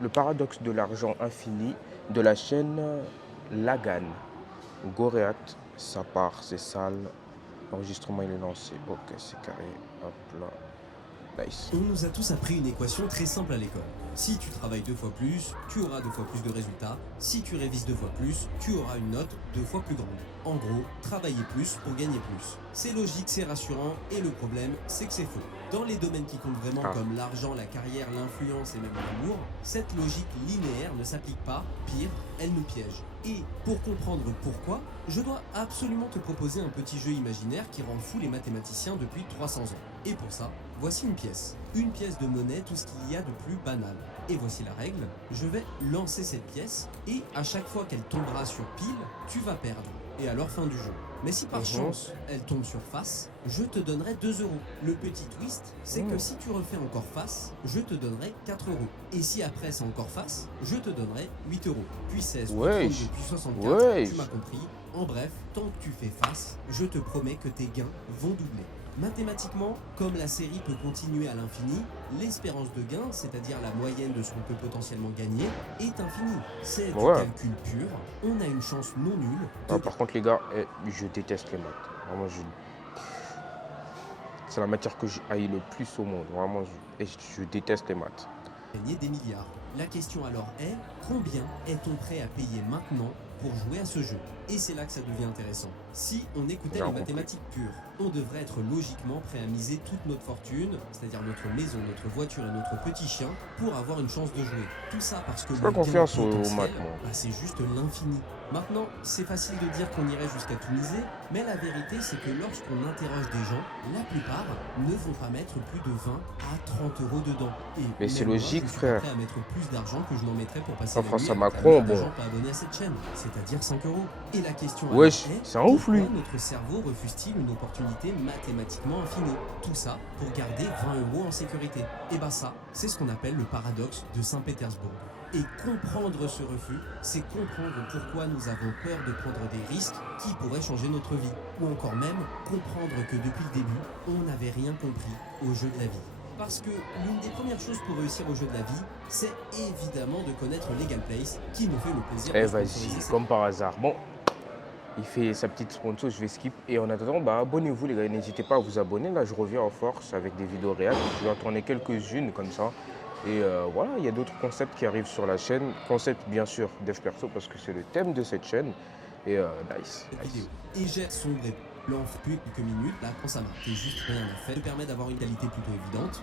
Le paradoxe de l'argent infini de la chaîne Lagan. Goreat, ça part, c'est sale. L'enregistrement il est lancé. Ok, c'est carré. Hop là. Nice. On nous a tous appris une équation très simple à l'école. Si tu travailles 2 fois plus, tu auras 2 fois plus de résultats. Si tu révises 2 fois plus, tu auras une note 2 fois plus grande. En gros, travailler plus pour gagner plus. C'est logique, c'est rassurant, et le problème, c'est que c'est faux. Dans les domaines qui comptent vraiment comme l'argent, la carrière, l'influence et même l'amour, cette logique linéaire ne s'applique pas, pire, elle nous piège. Et pour comprendre pourquoi, je dois absolument te proposer un petit jeu imaginaire qui rend fou les mathématiciens depuis 300 ans. Et pour ça, voici une pièce. Une pièce de monnaie, tout ce qu'il y a de plus banal. Et voici la règle, je vais lancer cette pièce et à chaque fois qu'elle tombera sur pile, tu vas perdre. Et alors fin du jeu. Mais si par chance, elle tombe sur face, je te donnerai 2 euros. Le petit twist, c'est que si tu refais encore face, je te donnerai 4 euros. Et si après c'est encore face, je te donnerai 8 euros. Puis 16, puis 32, puis 64, tu m'as compris. En bref, tant que tu fais face, je te promets que tes gains vont doubler. Mathématiquement, comme la série peut continuer à l'infini, l'espérance de gain, c'est-à-dire la moyenne de ce qu'on peut potentiellement gagner, est infinie. C'est du calcul pur, on a une chance non nulle. Par contre les gars, je déteste les maths. Vraiment, c'est la matière que je haïs le plus au monde. Vraiment, je déteste les maths. Gagner des milliards. La question alors est, combien est-on prêt à payer maintenant pour jouer à ce jeu? Et c'est là que ça devient intéressant. Si on écoutait les mathématiques pures, on devrait être logiquement prêt à miser toute notre fortune, c'est-à-dire notre maison, notre voiture et notre petit chien, pour avoir une chance de jouer. Tout ça parce que le gain potentiel, c'est juste l'infini. Maintenant, c'est facile de dire qu'on irait jusqu'à tout miser, mais la vérité c'est que lorsqu'on interroge des gens, la plupart ne vont pas mettre plus de 20 à 30 euros dedans. Et mais c'est logique, frère. Prêt à mettre plus d'argent que je n'en mettrais pour passer la nuit Macron, bon. Pas abonné à cette chaîne, c'est-à-dire 5 euros. Et la question c'est un ouf lui. Notre cerveau refuse-t-il une opportunité mathématiquement infinie? Tout ça pour garder 20 euros en sécurité. Et bah ça, c'est ce qu'on appelle le paradoxe de Saint-Pétersbourg. Et comprendre ce refus, c'est comprendre pourquoi nous avons peur de prendre des risques qui pourraient changer notre vie. Ou encore même comprendre que depuis le début, on n'avait rien compris au jeu de la vie. Parce que l'une des premières choses pour réussir au jeu de la vie, c'est évidemment de connaître Legal Place, qui nous fait le plaisir de vas-y, comme par hasard. Bon, il fait sa petite sponsor, je vais skip. Et en attendant, abonnez-vous les gars, n'hésitez pas à vous abonner. Là, je reviens en force avec des vidéos réelles. Je vais en tourner quelques-unes comme ça. Et voilà, il y a d'autres concepts qui arrivent sur la chaîne. Concept bien sûr dev perso parce que c'est le thème de cette chaîne. Et nice. Et j'ai sombré blanc plus quelques minutes, là quand ça marche, juste rien à faire, te permet d'avoir une qualité plutôt évidente.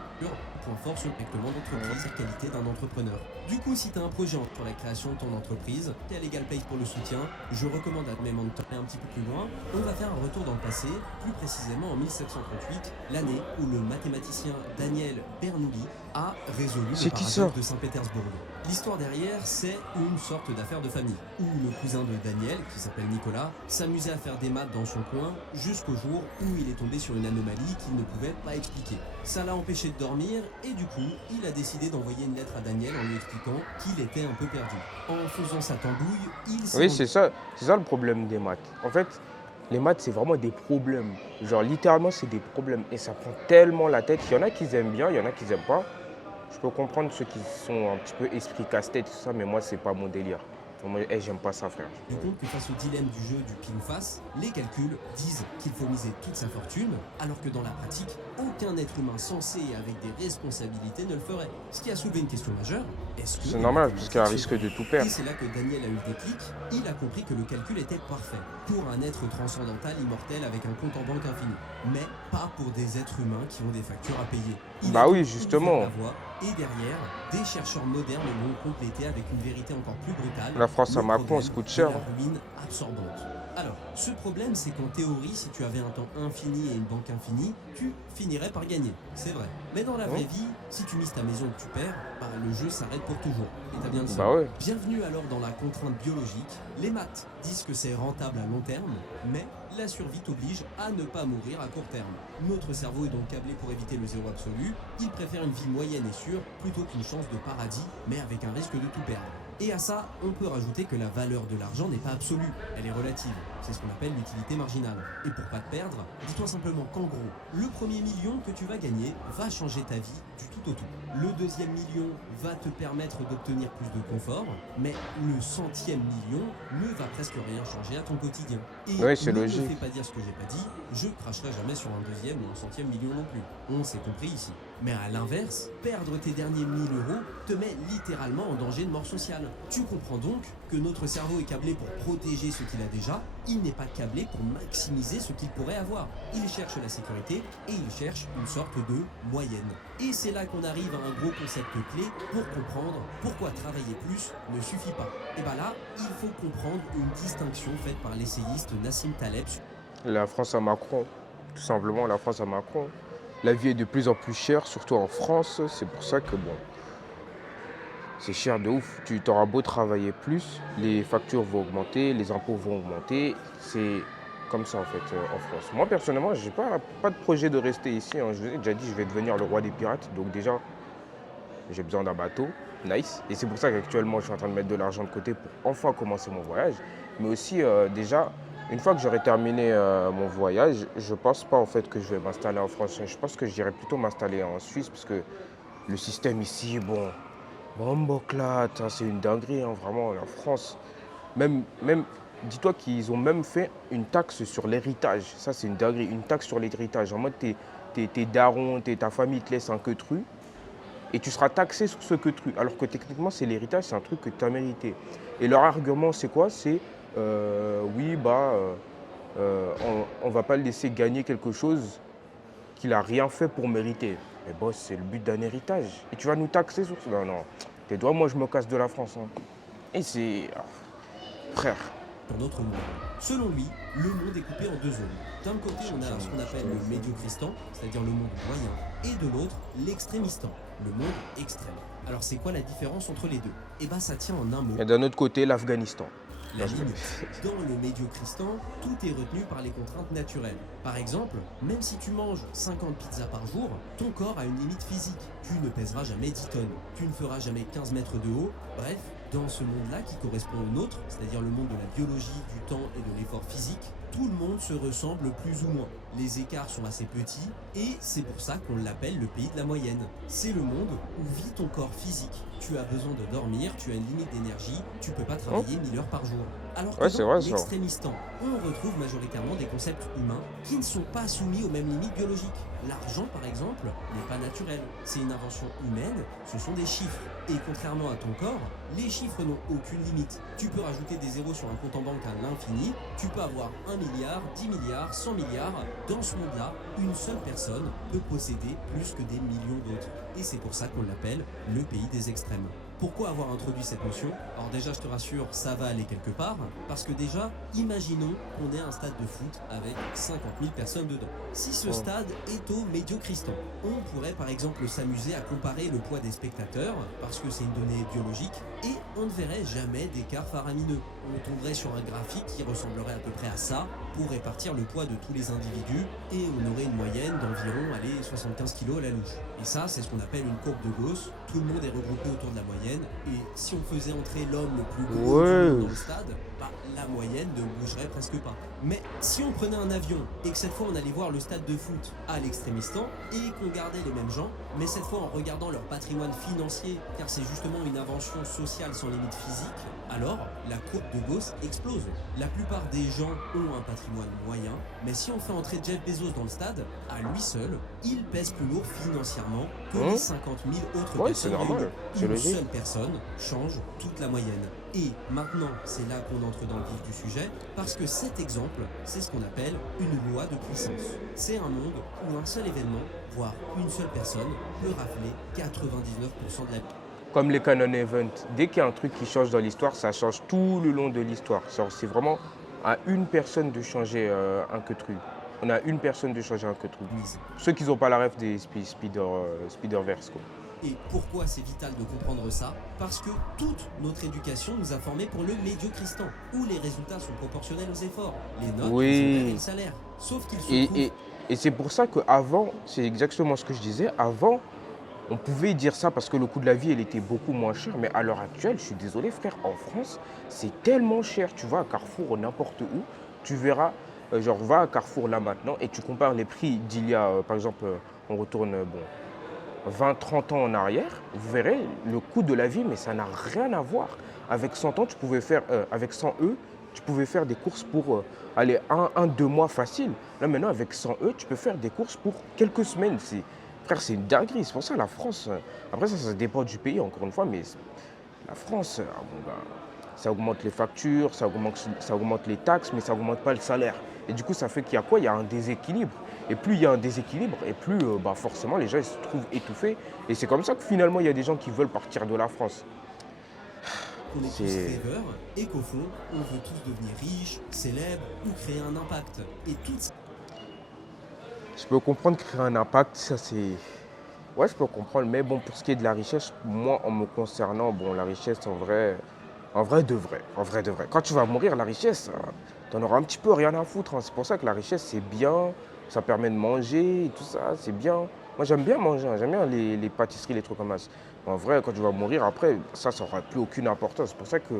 Point fort sur le rectement d'entreprise, la qualité d'un entrepreneur. Du coup, si tu as un projet pour la création de ton entreprise, tu as Legal Place pour le soutien, je recommande à même en aller un petit peu plus loin. On va faire un retour dans le passé, plus précisément en 1738, l'année où le mathématicien Daniel Bernoulli a résolu le paradoxe de Saint-Pétersbourg. L'histoire derrière, c'est une sorte d'affaire de famille, où le cousin de Daniel, qui s'appelle Nicolas, s'amusait à faire des maths dans son coin jusqu'au jour où il est tombé sur une anomalie qu'il ne pouvait pas expliquer. Ça l'a empêché de dormir et du coup, il a décidé d'envoyer une lettre à Daniel en lui expliquant qu'il était un peu perdu. En faisant sa tambouille, il s'est... Oui, c'est ça le problème des maths. En fait, les maths, c'est vraiment des problèmes. Genre, littéralement, c'est des problèmes. Et ça prend tellement la tête. Il y en a qui aiment bien, il y en a qui n'aiment pas. Je peux comprendre ceux qui sont un petit peu esprit casse-tête, tout ça, mais moi, c'est pas mon délire. Moi, j'aime pas ça, frère. Du compte que face au dilemme du jeu du pile ou face, les calculs disent qu'il faut miser toute sa fortune, alors que dans la pratique, aucun être humain sensé et avec des responsabilités ne le ferait. Ce qui a soulevé une question majeure, est-ce que... C'est normal, parce qu'il y a un risque de tout perdre. Et c'est là que Daniel a eu le déclic, il a compris que le calcul était parfait, pour un être transcendantal immortel avec un compte en banque infini, mais pas pour des êtres humains qui ont des factures à payer. Oui, justement. Et derrière, des chercheurs modernes l'ont complété avec une vérité encore plus brutale. La France à Macron, ça coûte cher. La ruine absorbante. Alors, ce problème, c'est qu'en théorie, si tu avais un temps infini et une banque infinie, tu finirais par gagner. C'est vrai. Mais dans la vraie vie, si tu mises ta maison et que tu perds, le jeu s'arrête pour toujours. Et t'as bien le sens. Bienvenue alors dans la contrainte biologique. Les maths disent que c'est rentable à long terme, mais la survie t'oblige à ne pas mourir à court terme. Notre cerveau est donc câblé pour éviter le zéro absolu. Il préfère une vie moyenne et sûre plutôt qu'une chance de paradis, mais avec un risque de tout perdre. Et à ça, on peut rajouter que la valeur de l'argent n'est pas absolue, elle est relative. C'est ce qu'on appelle l'utilité marginale. Et pour pas te perdre, dis-toi simplement qu'en gros, le premier million que tu vas gagner va changer ta vie du tout au tout. Le deuxième million va te permettre d'obtenir plus de confort, mais le centième million ne va presque rien changer à ton quotidien. Et Oui, c'est ne me logique. fais pas dire ce que j'ai pas dit, je cracherai jamais sur un deuxième ou un centième million non plus. On s'est compris ici. Mais à l'inverse, perdre tes derniers 1000 euros te met littéralement en danger de mort sociale. Tu comprends donc que notre cerveau est câblé pour protéger ce qu'il a déjà, il n'est pas câblé pour maximiser ce qu'il pourrait avoir. Il cherche la sécurité et il cherche une sorte de moyenne. Et c'est là qu'on arrive à un gros concept clé pour comprendre pourquoi travailler plus ne suffit pas. Et bien là, il faut comprendre une distinction faite par l'essayiste Nassim Taleb. La France à Macron, tout simplement, la France à Macron. La vie est de plus en plus chère, surtout en France. C'est pour ça que, bon, c'est cher de ouf. Tu t'auras beau travailler plus, les factures vont augmenter, les impôts vont augmenter. C'est comme ça, en fait, en France. Moi, personnellement, j'ai pas de projet de rester ici, hein. Je vous ai déjà dit, je vais devenir le roi des pirates. Donc déjà, j'ai besoin d'un bateau. Nice. Et c'est pour ça qu'actuellement, je suis en train de mettre de l'argent de côté pour enfin commencer mon voyage. Mais aussi, déjà, une fois que j'aurai terminé mon voyage, je pense pas en fait que je vais m'installer en France. Je pense que j'irai plutôt m'installer en Suisse parce que le système ici, bon, c'est une dinguerie, hein, vraiment, la France. Même, dis-toi qu'ils ont même fait une taxe sur l'héritage. Ça, c'est une dinguerie, une taxe sur l'héritage. En mode, tes darons, ta famille te laisse un queutru et tu seras taxé sur ce queutru. Alors que techniquement, c'est l'héritage, c'est un truc que tu as mérité. Et leur argument, c'est quoi? C'est oui, on ne va pas le laisser gagner quelque chose qu'il n'a rien fait pour mériter. Mais boss, c'est le but d'un héritage. Et tu vas nous taxer sur ça? Non, non. Tes doigts, moi, je me casse de la France, hein. Et c'est... frère. Sur notre monde. Selon lui, le monde est coupé en deux zones. D'un côté, on a ce qu'on appelle le médiocristan, c'est-à-dire le monde moyen, et de l'autre, l'extrémistan, le monde extrême. Alors c'est quoi la différence entre les deux? Eh ben ça tient en un mot. Et d'un autre côté, l'Afghanistan. La limite. Dans le médiocristan, tout est retenu par les contraintes naturelles. Par exemple, même si tu manges 50 pizzas par jour, ton corps a une limite physique. Tu ne pèseras jamais 10 tonnes, tu ne feras jamais 15 mètres de haut, bref, dans ce monde-là qui correspond au nôtre, c'est-à-dire le monde de la biologie, du temps et de l'effort physique, tout le monde se ressemble plus ou moins. Les écarts sont assez petits et c'est pour ça qu'on l'appelle le pays de la moyenne. C'est le monde où vit ton corps physique. Tu as besoin de dormir, tu as une limite d'énergie, tu peux pas travailler 1000 heures par jour. Alors que Ouais, c'est dans vrai, ça. l'extrémistan, on retrouve majoritairement des concepts humains qui ne sont pas soumis aux mêmes limites biologiques. L'argent, par exemple, n'est pas naturel. C'est une invention humaine, ce sont des chiffres. Et contrairement à ton corps, les chiffres n'ont aucune limite. Tu peux rajouter des zéros sur un compte en banque à l'infini, tu peux avoir 1 milliard, 10 milliards, 100 milliards. Dans ce monde-là, une seule personne peut posséder plus que des millions d'autres. Et c'est pour ça qu'on l'appelle le pays des extrêmes. Pourquoi avoir introduit cette notion? Alors déjà, je te rassure, ça va aller quelque part, parce que déjà, imaginons qu'on ait un stade de foot avec 50 000 personnes dedans. Si ce stade est au médiocristan, on pourrait par exemple s'amuser à comparer le poids des spectateurs, parce que c'est une donnée biologique, et on ne verrait jamais d'écart faramineux. On tomberait sur un graphique qui ressemblerait à peu près à ça, pour répartir le poids de tous les individus, et on aurait une moyenne d'environ 75 kg à la louche. Et ça, c'est ce qu'on appelle une courbe de Gauss. Tout le monde est regroupé autour de la moyenne, et si on faisait entrer l'homme le plus gros du monde dans le stade, la moyenne ne bougerait presque pas. Mais si on prenait un avion, et que cette fois on allait voir le stade de foot à l'extrémistan, et qu'on gardait les mêmes gens, mais cette fois en regardant leur patrimoine financier, car c'est justement une invention sociale sans limite physique, alors la courbe de Gauss explose. La plupart des gens ont un patrimoine moyen, mais si on fait entrer Jeff Bezos dans le stade, à lui seul, il pèse plus lourd financièrement que les 50 000 autres Ouais, personnes. c'est normal, c'est Une logique. seule personne change toute la moyenne. Et maintenant, c'est là qu'on entre dans le vif du sujet, parce que cet exemple, c'est ce qu'on appelle une loi de puissance. C'est un monde où un seul événement, voire une seule personne, peut rafler 99% de la vie. Comme les canon events, dès qu'il y a un truc qui change dans l'histoire, ça change tout le long de l'histoire. C'est vraiment à une personne de changer un queutru. On a une personne de changer un queutru. Ceux qui n'ont pas la ref des Spider-Verse, quoi. Et pourquoi c'est vital de comprendre ça? Parce que toute notre éducation nous a formés pour le médiocristan, où les résultats sont proportionnels aux efforts, les notes, Oui. les horaires et le salaire. Sauf qu'il se trouve... Et c'est pour ça qu'avant, c'est exactement ce que je disais, avant, on pouvait dire ça parce que le coût de la vie, elle était beaucoup moins cher. Mais à l'heure actuelle, je suis désolé frère, en France, c'est tellement cher. Tu vas à Carrefour ou n'importe où, tu verras, genre va à Carrefour là maintenant et tu compares les prix d'il y a, par exemple, on retourne, 20-30 ans en arrière, vous verrez le coût de la vie, mais ça n'a rien à voir. Avec 100 ans, tu pouvais faire, avec 100 E, tu pouvais faire des courses pour aller 2 mois facile. Là maintenant, avec 100 E, tu peux faire des courses pour quelques semaines. Frère, c'est une dinguerie. C'est pour ça la France. Après ça dépend du pays, encore une fois, mais la France, bon, bah, ça augmente les factures, ça augmente les taxes, mais ça augmente pas le salaire. Et du coup, ça fait qu'il y a quoi? Il y a un déséquilibre. Et plus il y a un déséquilibre, et plus bah, forcément les gens ils se trouvent étouffés. Et c'est comme ça que finalement, il y a des gens qui veulent partir de la France. On est tous C'est... rêveurs et qu'au fond, on veut tous devenir riches, célèbres ou créer un impact. Et toutes Je peux comprendre créer un impact, ça c'est... Ouais, je peux comprendre, mais bon, pour ce qui est de la richesse, moi, en me concernant, bon, la richesse, en vrai de vrai, en vrai de vrai. Quand tu vas mourir, la richesse, t'en auras un petit peu rien à foutre, hein. C'est pour ça que la richesse, c'est bien, ça permet de manger et tout ça, c'est bien. Moi, j'aime bien manger, hein, j'aime bien les pâtisseries, les trucs comme ça. En vrai, quand tu vas mourir, après, ça n'aura plus aucune importance. C'est pour ça que,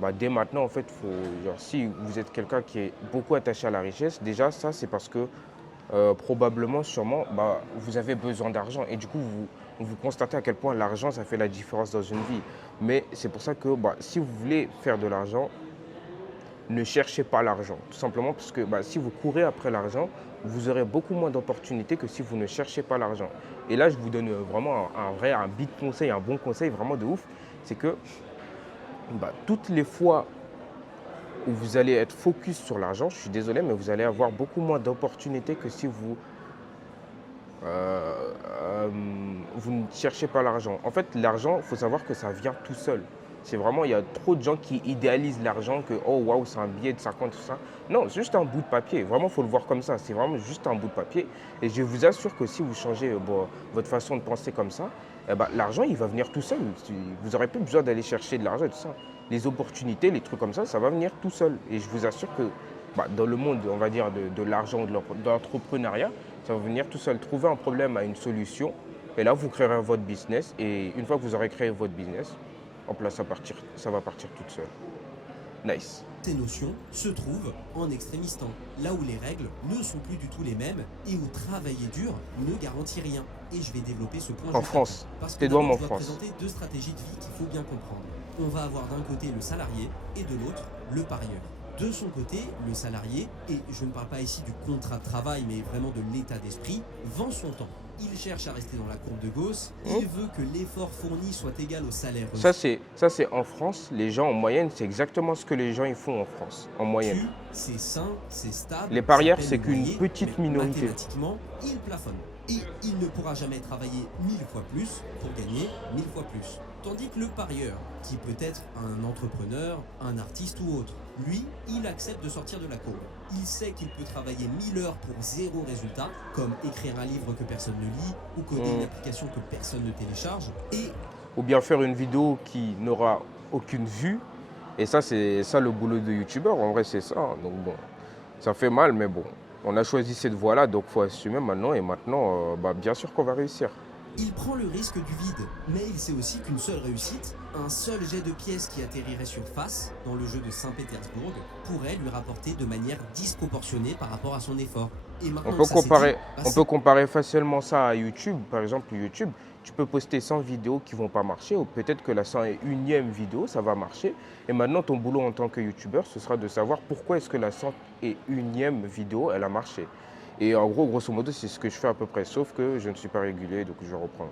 bah, dès maintenant, en fait, genre, si vous êtes quelqu'un qui est beaucoup attaché à la richesse, déjà, ça, c'est parce que probablement, sûrement, bah, vous avez besoin d'argent. Et du coup, vous constatez à quel point l'argent, ça fait la différence dans une vie. Mais c'est pour ça que bah, si vous voulez faire de l'argent, ne cherchez pas l'argent. Tout simplement parce que bah, si vous courez après l'argent, vous aurez beaucoup moins d'opportunités que si vous ne cherchez pas l'argent. Et là, je vous donne vraiment un big conseil, un bon conseil vraiment de ouf. C'est que bah, toutes les fois où vous allez être focus sur l'argent, je suis désolé, mais vous allez avoir beaucoup moins d'opportunités que si vous ne cherchez pas l'argent. En fait, l'argent, il faut savoir que ça vient tout seul. C'est vraiment, il y a trop de gens qui idéalisent l'argent, que oh waouh, c'est un billet de 50, tout ça. Non, c'est juste un bout de papier. Vraiment, il faut le voir comme ça. C'est vraiment juste un bout de papier. Et je vous assure que si vous changez votre façon de penser comme ça, eh ben, l'argent, il va venir tout seul. Vous n'aurez plus besoin d'aller chercher de l'argent et tout ça. Les opportunités, les trucs comme ça va venir tout seul. Et je vous assure que bah, dans le monde, on va dire, de l'argent, de l'entrepreneuriat, ça va venir tout seul. Trouver un problème à une solution. Et là, vous créerez votre business. Et une fois que vous aurez créé votre business, hop là, ça va partir toute seule. Nice. ces notions se trouvent en extrémistan, là où les règles ne sont plus du tout les mêmes et où travailler dur ne garantit rien. Et je vais développer ce point En juste France. après, parce que Tes doigts d'abord, en je dois France. présenter deux stratégies de vie qu'il faut bien comprendre. On va avoir d'un côté le salarié et de l'autre le parieur. De son côté, le salarié, et je ne parle pas ici du contrat de travail, mais vraiment de l'état d'esprit, vend son temps. Il cherche à rester dans la courbe de Gauss, il veut que l'effort fourni soit égal au salaire reçu. Ça, c'est en France. Les gens, en moyenne, c'est exactement ce que les gens ils font en France, en moyenne. C'est sain, c'est stable. Les parieurs, ça paie c'est le qu'une loyer, petite mais minorité. Mathématiquement, il plafonne. Et il ne pourra jamais travailler 1000 fois plus pour gagner 1000 fois plus. Tandis que le parieur, qui peut être un entrepreneur, un artiste ou autre, lui, il accepte de sortir de la courbe. Il sait qu'il peut travailler 1000 heures pour zéro résultat, comme écrire un livre que personne ne lit, ou coder une application que personne ne télécharge, et Ou bien faire une vidéo qui n'aura aucune vue. Et ça, c'est ça le boulot de youtubeur. En vrai, c'est ça. Donc bon, ça fait mal, mais bon. On a choisi cette voie-là, donc il faut assumer maintenant. Et maintenant, bah, bien sûr qu'on va réussir. il prend le risque du vide, mais il sait aussi qu'une seule réussite, un seul jet de pièces qui atterrirait sur face, dans le jeu de Saint-Pétersbourg, pourrait lui rapporter de manière disproportionnée par rapport à son effort. Et maintenant que ça s'est dit, bah, On peut comparer facilement ça à YouTube. Par exemple, YouTube, tu peux poster 100 vidéos qui ne vont pas marcher, ou peut-être que la 101e vidéo, ça va marcher. Et maintenant, ton boulot en tant que YouTubeur, ce sera de savoir pourquoi est-ce que la 101e vidéo, elle a marché. Et en gros, grosso modo, c'est ce que je fais à peu près, sauf que je ne suis pas régulier, donc je reprends.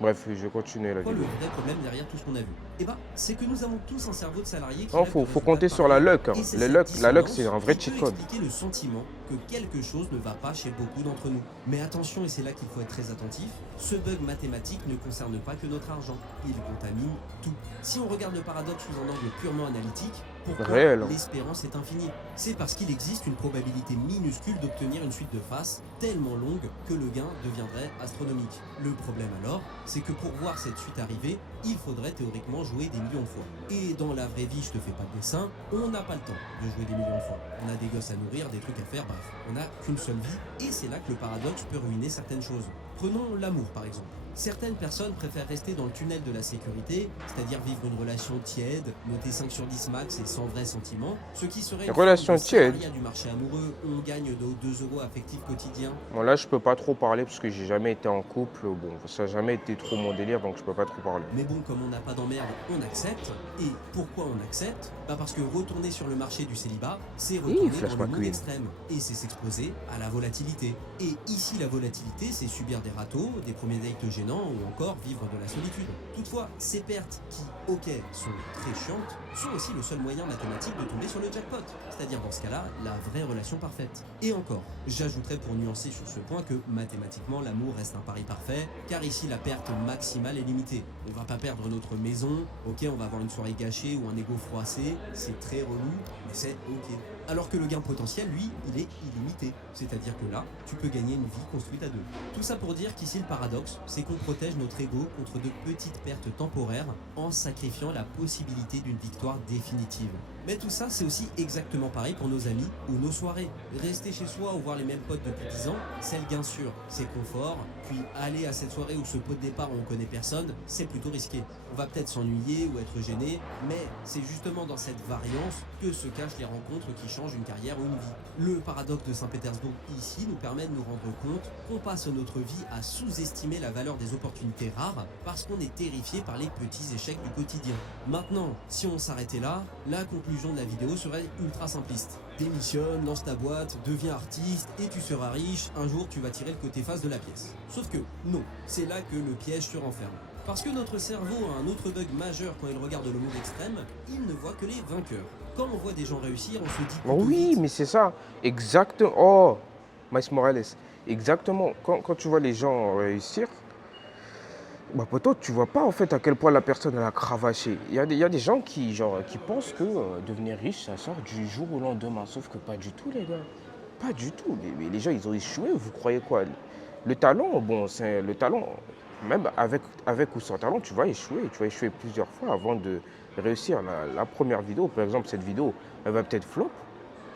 Bref, je vais continuer la Quoi le vidéo. vrai problème derrière tout ce qu'on a vu? Eh ben, c'est que nous avons tous un cerveau de salarié qui Non, rêve de faut résultats compter sur la parfaits. luck, hein. Et c'est La cette luck, c'est dissonance un vrai qui cheat peut code. expliquer le sentiment que quelque chose ne va pas chez beaucoup d'entre nous. Mais attention, et c'est là qu'il faut être très attentif, ce bug mathématique ne concerne pas que notre argent. Il contamine tout. Si on regarde le paradoxe sous un angle purement analytique, pourquoi Réel. l'espérance est infinie? C'est parce qu'il existe une probabilité minuscule d'obtenir une suite de faces tellement longue que le gain deviendrait astronomique. Le problème alors, c'est que pour voir cette suite arriver, il faudrait théoriquement jouer des millions de fois. Et dans la vraie vie, je te fais pas de dessin, on n'a pas le temps de jouer des millions de fois. On a des gosses à nourrir, des trucs à faire, bref. On n'a qu'une seule vie, et c'est là que le paradoxe peut ruiner certaines choses. Prenons l'amour par exemple. Certaines personnes préfèrent rester dans le tunnel de la sécurité, c'est-à-dire vivre une relation tiède, notée 5 sur 10 max et sans vrai sentiment, ce qui serait Une une forme relation de tiède. salariat du marché amoureux où on gagne nos 2 euros affectifs quotidiens. Bon, là, je peux pas trop parler parce que j'ai jamais été en couple. Bon, ça n'a jamais été trop mon délire, donc je peux pas trop parler. Mais bon, comme on n'a pas d'emmerde, on accepte. Et pourquoi on accepte? Parce que retourner sur le marché du célibat, c'est retourner Flash dans le monde McQueen. extrême. Et c'est s'exposer à la volatilité. Et ici, la volatilité, c'est subir des râteaux, des premiers dates gênants ou encore vivre de la solitude. Toutefois, ces pertes qui, ok, sont très chiantes, sont aussi le seul moyen mathématique de tomber sur le jackpot. C'est-à-dire dans ce cas-là, la vraie relation parfaite. Et encore, j'ajouterais pour nuancer sur ce point que mathématiquement, l'amour reste un pari parfait, car ici la perte maximale est limitée. On va pas perdre notre maison, ok, on va avoir une soirée gâchée ou un ego froissé, c'est très relou, mais c'est ok. Alors que le gain potentiel, lui, il est illimité. C'est-à-dire que là, tu peux gagner une vie construite à deux. Tout ça pour dire qu'ici, le paradoxe, c'est qu'on protège notre ego contre de petites pertes temporaires en sacrifiant la possibilité d'une victoire définitive. Mais tout ça, c'est aussi exactement pareil pour nos amis ou nos soirées. Rester chez soi ou voir les mêmes potes depuis 10 ans, c'est le gain sûr, c'est confort. Puis aller à cette soirée ou ce pot de départ où on connaît personne, c'est plutôt risqué. On va peut-être s'ennuyer ou être gêné, mais c'est justement dans cette variance que se cachent les rencontres qui changent une carrière ou une vie. Le paradoxe de Saint-Pétersbourg ici nous permet de nous rendre compte qu'on passe notre vie à sous-estimer la valeur des opportunités rares parce qu'on est terrifié par les petits échecs du quotidien. Maintenant, si on s'arrêtait là, la conclusion de la vidéo serait ultra simpliste. Démissionne, lance ta boîte, deviens artiste et tu seras riche, un jour tu vas tirer le côté face de la pièce. Sauf que non, c'est là que le piège se renferme. Parce que notre cerveau a un autre bug majeur quand il regarde le monde extrême, il ne voit que les vainqueurs. Quand on voit des gens réussir, on se dit Oh plutôt oui, vite, mais c'est ça. Exactement. Oh, Miles Morales. Exactement. Quand tu vois les gens réussir, bah poto, tu vois pas en fait à quel point la personne elle a cravaché. Il y a des gens qui pensent que devenir riche, ça sort du jour au lendemain. Sauf que pas du tout, les gars. Pas du tout. Les gens, ils ont échoué. Vous croyez quoi? Le talent, bon, c'est le talent. Même avec ou sans talent, tu vas échouer. Tu vas échouer plusieurs fois avant de réussir. La première vidéo, par exemple, cette vidéo, elle va peut-être flop.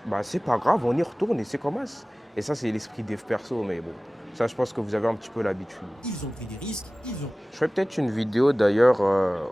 Bah, c'est pas grave, on y retourne et c'est comme ça. Et ça, c'est l'esprit dev perso, mais bon. Ça, je pense que vous avez un petit peu l'habitude. ils ont pris des risques, ils ont Je ferai peut-être une vidéo d'ailleurs.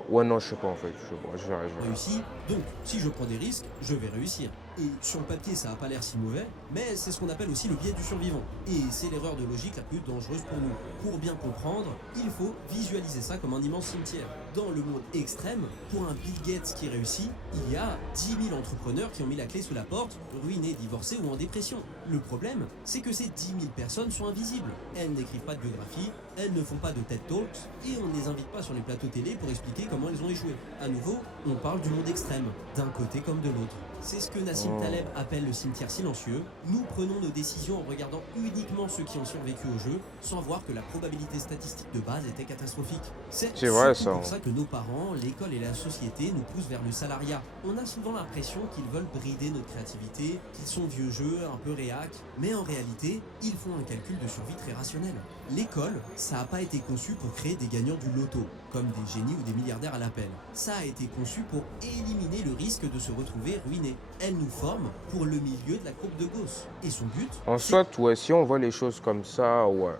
Ouais, non, je sais pas en fait. Je verrai. réussi, donc si je prends des risques, je vais réussir. Et sur le papier, ça n'a pas l'air si mauvais, mais c'est ce qu'on appelle aussi le biais du survivant. Et c'est l'erreur de logique la plus dangereuse pour nous. Pour bien comprendre, il faut visualiser ça comme un immense cimetière. Dans le monde extrême, pour un Bill Gates qui réussit, il y a 10 000 entrepreneurs qui ont mis la clé sous la porte, ruinés, divorcés ou en dépression. Le problème, c'est que ces 10 000 personnes sont invisibles. Elles n'écrivent pas de biographie, elles ne font pas de TED Talks, et on ne les invite pas sur les plateaux télé pour expliquer comment elles ont échoué. À nouveau, on parle du monde extrême, d'un côté comme de l'autre. C'est ce que Nassim Taleb appelle le cimetière silencieux. Nous prenons nos décisions en regardant uniquement ceux qui ont survécu au jeu, sans voir que la probabilité statistique de base était catastrophique. C'est vrai, surtout ça. pour ça que nos parents, l'école et la société nous poussent vers le salariat. On a souvent l'impression qu'ils veulent brider notre créativité, qu'ils sont vieux jeux, un peu réac, mais en réalité, ils font un calcul de survie très rationnel. L'école, ça n'a pas été conçu pour créer des gagnants du loto, comme des génies ou des milliardaires à l'appel. Ça a été conçu pour éliminer le risque de se retrouver ruiné. Elle nous forme pour le milieu de la courbe de Gauss. Et son but, En soit, ouais, si on voit les choses comme ça, ouais.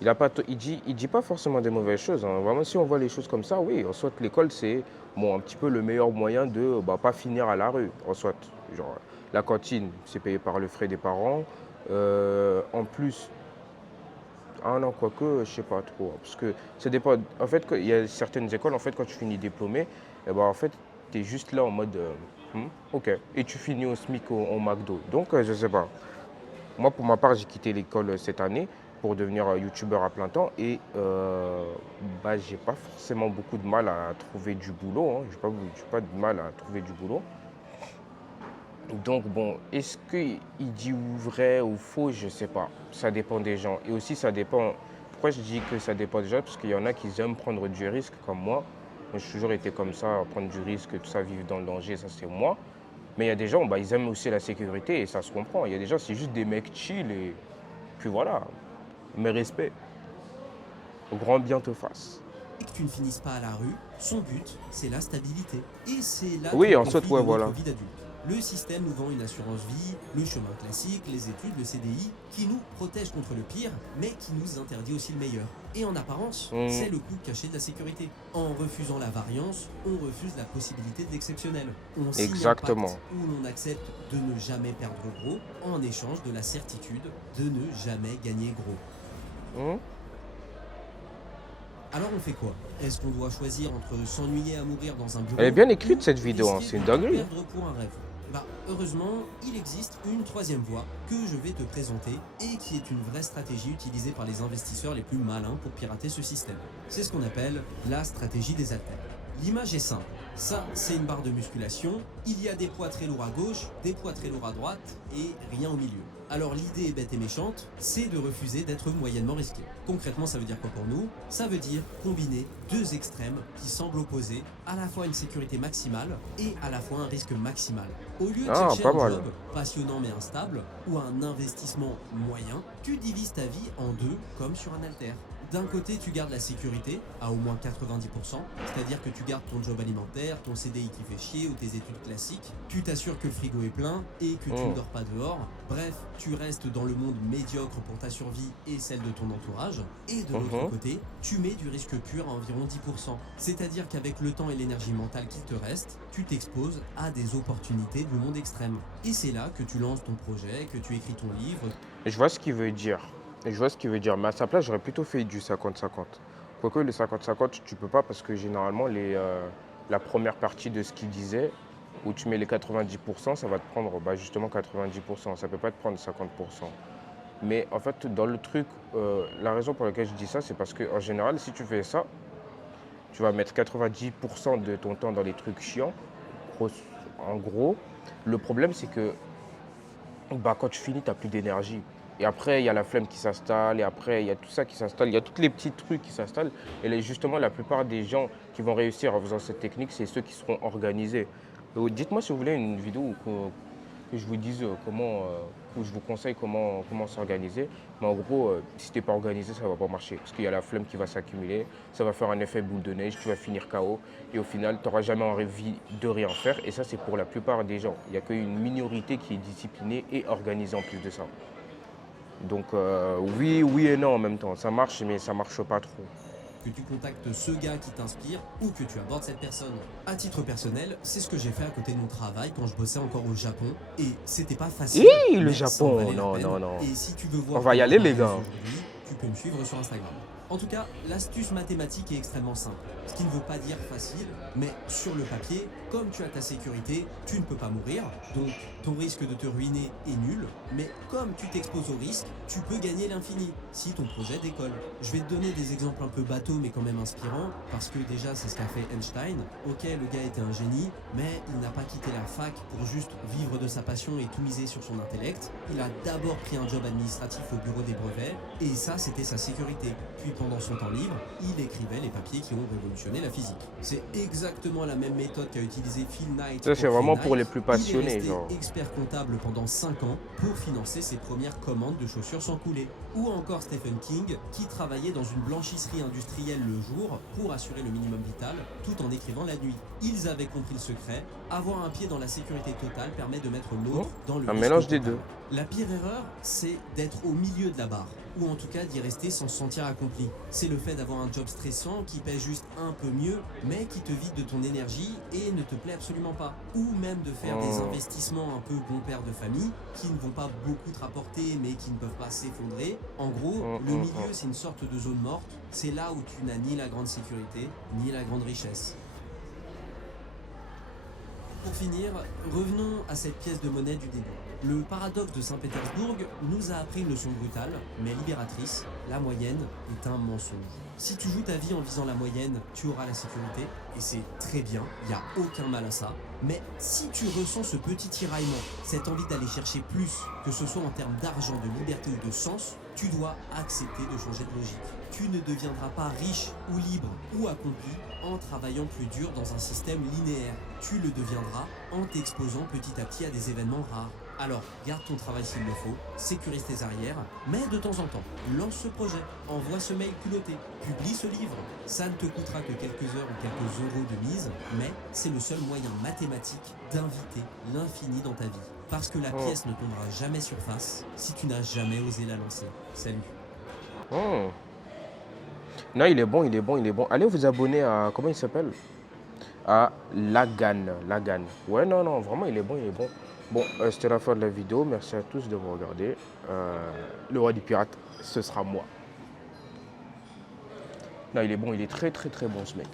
Il dit pas forcément des mauvaises choses. Hein. Vraiment, si on voit les choses comme ça, oui. En soit, l'école, c'est bon, un petit peu le meilleur moyen de pas finir à la rue. En soit, genre, la cantine, c'est payé par le frais des parents. En plus, ah non, quoique, je sais pas trop. Hein, parce que ça dépend. En fait, il y a certaines écoles, en fait, quand tu finis diplômé, en fait, tu es juste là en mode ok. Et tu finis au SMIC au McDo. Donc, je sais pas. Moi, pour ma part, j'ai quitté l'école cette année pour devenir youtubeur à plein temps et j'ai pas forcément beaucoup de mal à trouver du boulot. Hein. J'ai pas de mal à trouver du boulot. Donc bon, est-ce qu'il dit vrai ou faux? Je sais pas. Ça dépend des gens. Et aussi, ça dépend. Pourquoi je dis que ça dépend des gens? Parce qu'il y en a qui aiment prendre du risque comme moi. Moi, j'ai toujours été comme ça, prendre du risque, tout ça, vivre dans le danger, ça c'est moi. Mais il y a des gens, ils aiment aussi la sécurité et ça se comprend. Il y a des gens, c'est juste des mecs chill et puis voilà. Mes respects. Au grand bien te fasse. et que tu ne finisses pas à la rue, son but, c'est la stabilité. Et c'est là Oui, que en soit, conflit ouais, de notre voilà. vie d'adulte. Le système nous vend une assurance vie, le chemin classique, les études, le CDI, qui nous protège contre le pire, mais qui nous interdit aussi le meilleur. Et en apparence, c'est le coût caché de la sécurité. En refusant la variance, on refuse la possibilité de l'exceptionnel. On signe un pacte Exactement. où l'on accepte de ne jamais perdre gros, en échange de la certitude de ne jamais gagner gros. Hmm. Alors on fait quoi? Est-ce qu'on doit choisir entre s'ennuyer à mourir dans un bureau Elle est bien écrite ou cette vidéo, hein, risquer c'est une de tout dinguerie. perdre pour un rêve? Heureusement, il existe une troisième voie que je vais te présenter et qui est une vraie stratégie utilisée par les investisseurs les plus malins pour pirater ce système. C'est ce qu'on appelle la stratégie des haltères. L'image est simple. Ça, c'est une barre de musculation. Il y a des poids très lourds à gauche, des poids très lourds à droite et rien au milieu. Alors l'idée est bête et méchante, c'est de refuser d'être moyennement risqué. Concrètement, ça veut dire quoi pour nous? Ça veut dire combiner deux extrêmes qui semblent opposer à la fois une sécurité maximale et à la fois un risque maximal. Au lieu de Ah, chercher pas un mal. job passionnant mais instable ou un investissement moyen, tu divises ta vie en deux comme sur un haltère. D'un côté, tu gardes la sécurité à au moins 90%, c'est-à-dire que tu gardes ton job alimentaire, ton CDI qui fait chier ou tes études classiques, tu t'assures que le frigo est plein et que tu ne dors pas dehors, bref, tu restes dans le monde médiocre pour ta survie et celle de ton entourage, et de l'autre côté, tu mets du risque pur à environ 10%, c'est-à-dire qu'avec le temps et l'énergie mentale qu'il te reste, tu t'exposes à des opportunités du monde extrême. Et c'est là que tu lances ton projet, que tu écris ton livre. Je vois ce qu'il veut dire. Et je vois ce qu'il veut dire. Mais à sa place, j'aurais plutôt fait du 50-50. Quoique le 50-50, tu peux pas parce que généralement, la première partie de ce qu'il disait, où tu mets les 90%, ça va te prendre justement 90%. Ça peut pas te prendre 50%. Mais en fait, dans le truc, la raison pour laquelle je dis ça, c'est parce qu'en général, si tu fais ça, tu vas mettre 90% de ton temps dans les trucs chiants. En gros, le problème, c'est que quand tu finis, tu n'as plus d'énergie. Et après, il y a la flemme qui s'installe, et après, il y a tout ça qui s'installe, il y a tous les petits trucs qui s'installent. Et justement, la plupart des gens qui vont réussir en faisant cette technique, c'est ceux qui seront organisés. Donc, dites-moi si vous voulez une vidéo que je vous dise où je vous conseille comment s'organiser. Mais en gros, si tu n'es pas organisé, ça ne va pas marcher. Parce qu'il y a la flemme qui va s'accumuler, ça va faire un effet boule de neige, tu vas finir KO. Et au final, tu n'auras jamais envie de rien faire. Et ça, c'est pour la plupart des gens. Il n'y a qu'une minorité qui est disciplinée et organisée en plus de ça. Donc oui et non en même temps. Ça marche, mais ça marche pas trop. Que tu contactes ce gars qui t'inspire ou que tu abordes cette personne. À titre personnel, c'est ce que j'ai fait à côté de mon travail quand je bossais encore au Japon. Et c'était pas facile. Le mais ça en Japon, valait la non, peine. non, non. Et si tu veux voir On va y comment aller, je les gars. m'organise aujourd'hui, tu peux me suivre sur Instagram. En tout cas, l'astuce mathématique est extrêmement simple. Ce qui ne veut pas dire facile, mais sur le papier, comme tu as ta sécurité, tu ne peux pas mourir, donc ton risque de te ruiner est nul, mais comme tu t'exposes au risque, tu peux gagner l'infini, si ton projet décolle. Je vais te donner des exemples un peu bateaux mais quand même inspirants, parce que déjà c'est ce qu'a fait Einstein. Ok, le gars était un génie, mais il n'a pas quitté la fac pour juste vivre de sa passion et tout miser sur son intellect. Il a d'abord pris un job administratif au bureau des brevets, et ça c'était sa sécurité. Puis pendant son temps libre, il écrivait les papiers qui ont révolutionné la physique. C'est exactement la même méthode qu'a utilisé Phil Knight. Ça, c'est vraiment pour les Nike. plus passionnés, Il est resté genre. expert comptable pendant 5 ans pour financer ses premières commandes de chaussures sans couler. Ou encore Stephen King, qui travaillait dans une blanchisserie industrielle le jour pour assurer le minimum vital, tout en écrivant la nuit. Ils avaient compris le secret, avoir un pied dans la sécurité totale permet de mettre l'autre dans le Un risque mélange des total. deux. La pire erreur, c'est d'être au milieu de la barre, ou en tout cas d'y rester sans se sentir accompli. C'est le fait d'avoir un job stressant qui paie juste un peu mieux, mais qui te vide de ton énergie et ne te plaît absolument pas. Ou même de faire des investissements un peu bon père de famille, qui ne vont pas beaucoup te rapporter, mais qui ne peuvent pas s'effondrer. En gros, le milieu, c'est une sorte de zone morte. C'est là où tu n'as ni la grande sécurité, ni la grande richesse. Pour finir, revenons à cette pièce de monnaie du début. Le paradoxe de Saint-Pétersbourg nous a appris une leçon brutale, mais libératrice. La moyenne est un mensonge. Si tu joues ta vie en visant la moyenne, tu auras la sécurité, et c'est très bien, il n'y a aucun mal à ça. Mais si tu ressens ce petit tiraillement, cette envie d'aller chercher plus, que ce soit en termes d'argent, de liberté ou de sens, tu dois accepter de changer de logique. Tu ne deviendras pas riche ou libre ou accompli en travaillant plus dur dans un système linéaire. Tu le deviendras en t'exposant petit à petit à des événements rares. Alors, garde ton travail s'il le faut, sécurise tes arrières, mais de temps en temps, lance ce projet, envoie ce mail culotté, publie ce livre. Ça ne te coûtera que quelques heures ou quelques euros de mise, mais c'est le seul moyen mathématique d'inviter l'infini dans ta vie. Parce que la pièce ne tombera jamais sur face si tu n'as jamais osé la lancer. Salut. Hmm. Non, il est bon, il est bon, il est bon. Allez vous abonner à, comment il s'appelle? À Lagan. Lagan. Ouais, non, non, vraiment, il est bon, il est bon. Bon, c'était la fin de la vidéo. Merci à tous de me regarder. Le roi du pirate, ce sera moi. Non, il est bon, il est très, très, très bon, ce mec.